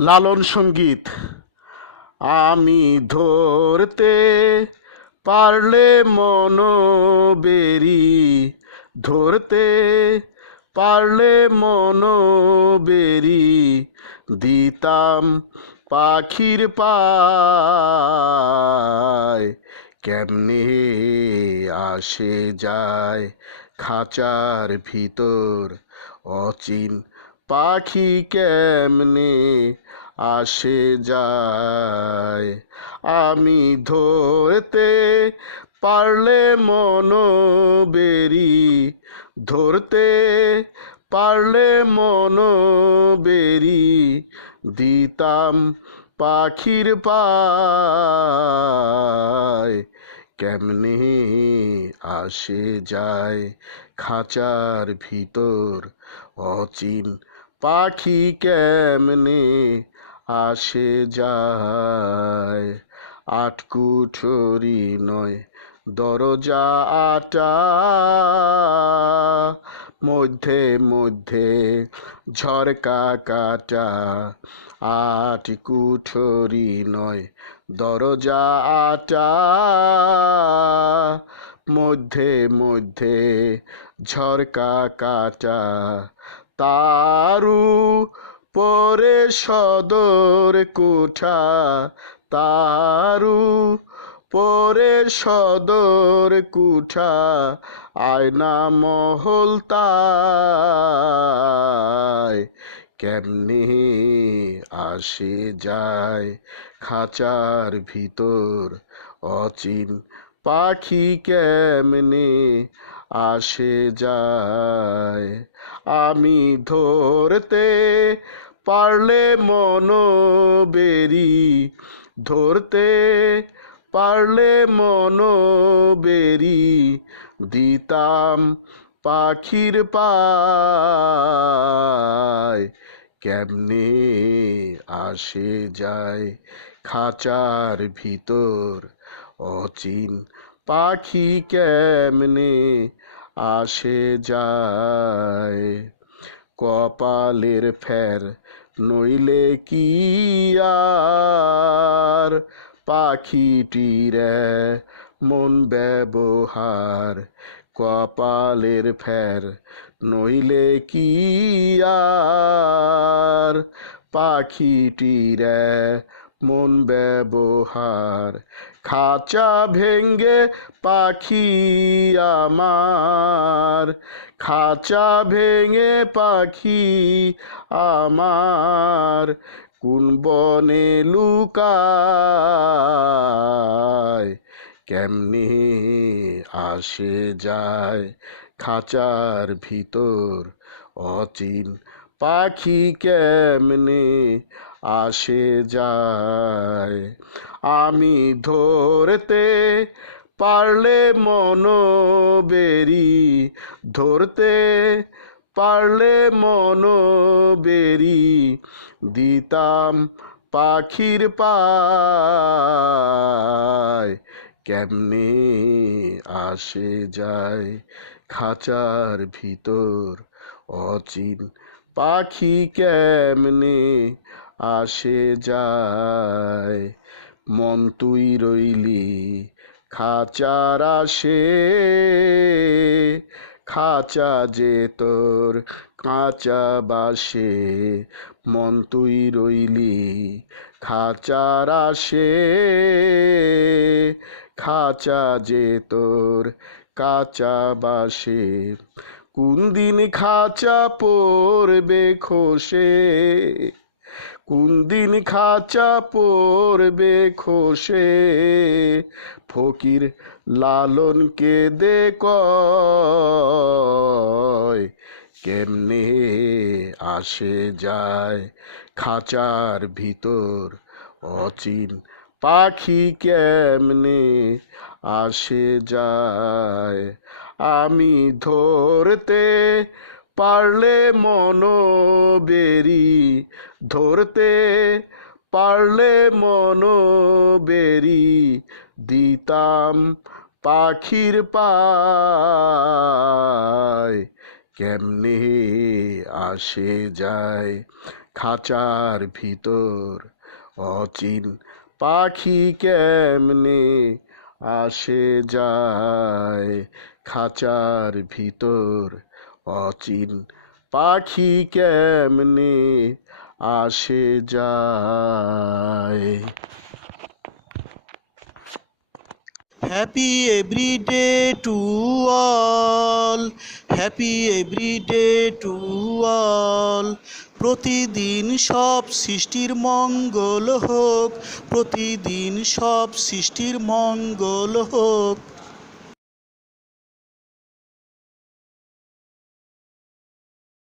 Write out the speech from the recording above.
লালন সংগীত। আমি ধরতে পারলে মন বেরি। ধরতে পারলে মন বেরি। দিতাম পাখির পায়। কেমনে আসে যায় খাঁচার ভিতর অচিন পাখি কেমনে আসে যায়? আমি ধরতে পারলে মন বেরি ধরতে পারলে মন বেরি দিতাম পাখির পায়। কেমনে আসে যায় খাঁচার ভিতর অচিন পাখি কেমনে আসে যায়? আটকুঠরি নয়, দরজা আটা। মধ্যে মধ্যে ঝরকা কাটা। আট কুঠরি নয়, দরজা আটা। মধ্যে মধ্যে ঝরকা কাটা। তারু পরে সদর কোঠা। তারু পরে সদর কুঠা, আয়না মহল তাই। কেমনে আসে যায় খাঁচার ভিতর অচিন পাখি, কেমনে আসে যায়। আমি ধরতে পারলে মন বেরি ধরতে পারলে মন বেরি দিতাম পাখির পায়। কেমনে আসে যায় খাঁচার ভিতর অচিন পাখি কেমনে আসে যায়? কপালের ফের নইলে কি আর? পাখিটির মন ব্যবহার কপালের ফের নইলে কি আর? পাখিটির মন ব্যবহার। খাঁচা ভেঙ্গে পাখি আমার। খাঁচা ভেঙে পাখি আমার। কোন বনে লুকায়? কেমনে আসে যায় খাঁচার ভিতর? অচিন পাখি কেমনে আসে যায়। আমি ধরতে পারলে মন বেরি। ধরতে পারলে মন বেরি। দিতাম পাখির পায়। কেমনে আসে যায় খাঁচার ভিতর অচিন পাখি কেমনে আসে যায়। মন তুই রইলি, খাঁচার আসে। খাঁচা যে তোর কাঁচা বাসে, মন তুই রইলি, খাঁচার আসে। খাঁচা যে তোর কাঁচা বাসে কোন দিন খাঁচা পড়বে খসে? কোন দিন খাঁচা পড়বে খসে? ফকির লালনকে দে কয়, কেমনে আসে যায় খাঁচার ভিতর? অচিন পাখি কেমনে আসে যায়? আমি ধরতে পারলে মন বেরি, ধরতে পারলে মন বেরি, দিতাম পাখির পায়। কেমনে আসে যায় খাঁচার ভিতর অচিন পাখি, কেমনে আসে যায় খাঁচার ভিতর অচিন পাখি কেমনে আসে যায়? Happy every day to all happy every day to all প্রতিদিন সব সৃষ্টির মঙ্গল হোক, প্রতিদিন সব সৃষ্টির মঙ্গল হোক।